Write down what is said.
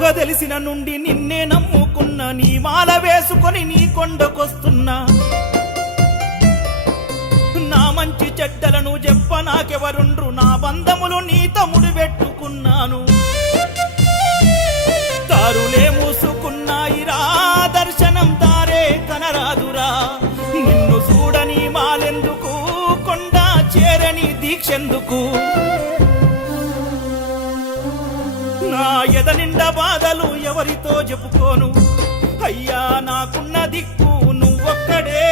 ఊహ తెలిసిన నుండి నిన్నే నమ్ముకున్నా నీ మాల వేసుకొని నీ కొండకొస్తున్నా నా మంచి చెడ్డలను చెప్ప నాకెవరుండ్రు నా బంధములు నీ తమ్ముడు పెట్టుకున్నాను దారులే మూసుకున్నాయిరా దర్శనం దారే కనరాదురా నిన్ను చూడని మాలెందుకు కొండ చేరని దీక్షెందుకు నా ఎద నిండా బాధలు ఎవరితో చెప్పుకోను అయ్యా నాకున్న దిక్కు నువ్వొక్కడే